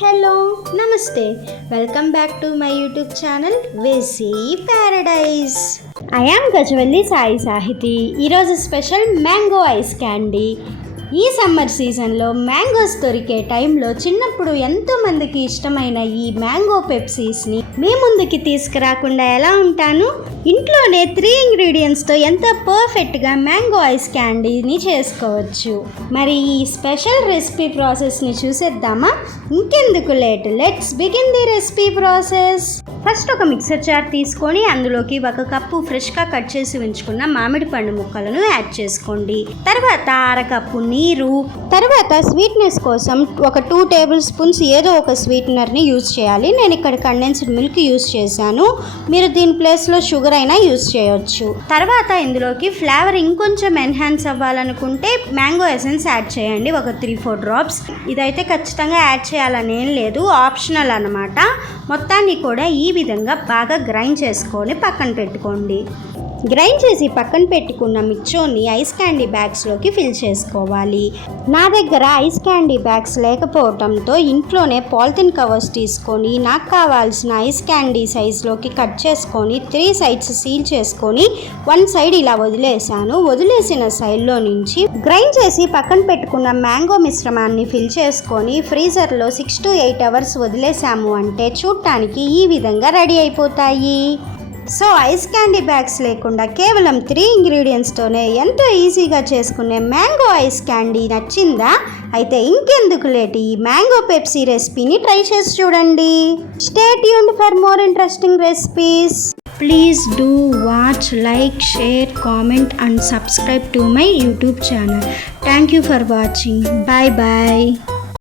Hello నమస్తే welcome back to my YouTube channel వేసీ paradise. I am Gajavalli Sai Sahithi. ఈరోజు special mango ice candy. ఈ summer సీజన్లో మ్యాంగోస్ దొరికే టైంలో చిన్నప్పుడు ఎంతోమందికి ఇష్టమైన ఈ మ్యాంగో పెప్సీస్ని మీ ముందుకి తీసుకురాకుండా ఎలా ఉంటాను? ఇంట్లోనే 3 ఇంగ్రీడియంట్స్తో ఎంతో పర్ఫెక్ట్గా మ్యాంగో ఐస్ క్యాండీని చేసుకోవచ్చు. మరి ఈ స్పెషల్ రెసిపీ ప్రాసెస్ని చూసేద్దామా? ఇంకెందుకు late, let's begin the recipe process. First ఒక మిక్సర్ జార్ తీసుకొని అందులోకి 1 కప్పు ఫ్రెష్గా కట్ చేసి ఉంచుకున్న మామిడి పండు ముక్కలను యాడ్ చేసుకోండి. తర్వాత 1/2 కప్పు నీరు, తర్వాత స్వీట్నెస్ కోసం ఒక 2 టేబుల్ స్పూన్స్ ఏదో ఒక స్వీట్నర్ని యూజ్ చేయాలి. నేను ఇక్కడ కండెన్స్డ్ మిల్క్ యూజ్ చేశాను, మీరు దీని ప్లేస్లో షుగర్ అయినా యూజ్ చేయొచ్చు. తర్వాత ఇందులోకి ఫ్లేవర్ ఇంకొంచెం ఎన్హాన్స్ అవ్వాలనుకుంటే మ్యాంగో ఎసెన్స్ యాడ్ చేయండి, ఒక 3-4 డ్రాప్స్. ఇదైతే ఖచ్చితంగా యాడ్ చేయాలని ఏం లేదు, ఆప్షనల్ అన్నమాట. మొత్తాన్ని కూడా ఈ విధంగా బాగా గ్రైండ్ చేసుకొని పక్కన పెట్టుకోండి. గ్రైండ్ చేసి పక్కన పెట్టుకున్న మిక్చర్ని ఐస్ క్యాండీ బ్యాగ్స్లోకి ఫిల్ చేసుకోవాలి. నా దగ్గర ఐస్ క్యాండీ బ్యాగ్స్ లేకపోవడంతో ఇంట్లోనే పాలిథిన్ కవర్స్ తీసుకొని నాకు కావాల్సిన ఐస్ క్యాండీ సైజ్లోకి కట్ చేసుకొని 3 సైడ్స్ సీల్ చేసుకొని 1 సైడ్ ఇలా వదిలేసాను. వదిలేసిన సైడ్లో నుంచి గ్రైండ్ చేసి పక్కన పెట్టుకున్న మ్యాంగో మిశ్రమాన్ని ఫిల్ చేసుకొని ఫ్రీజర్లో 6 to 8 అవర్స్ వదిలేసాము అంటే చూడటానికి ఈ విధంగా రెడీ అయిపోతాయి. సో ఐస్ క్యాండీ బ్యాగ్స్ లేకుండా కేవలం 3 ఇంగ్రీడియంట్స్తోనే ఎంతో ఈజీగా చేసుకునే మ్యాంగో ఐస్ క్యాండీ నచ్చిందా? అయితే ఇంకెందుకు లేట్, ఈ మ్యాంగో పెప్సీ రెసిపీని ట్రై చేసి చూడండి. Stay tuned for more interesting recipes. Please do watch, like, share, comment and subscribe to my YouTube channel. Thank you for watching. Bye bye.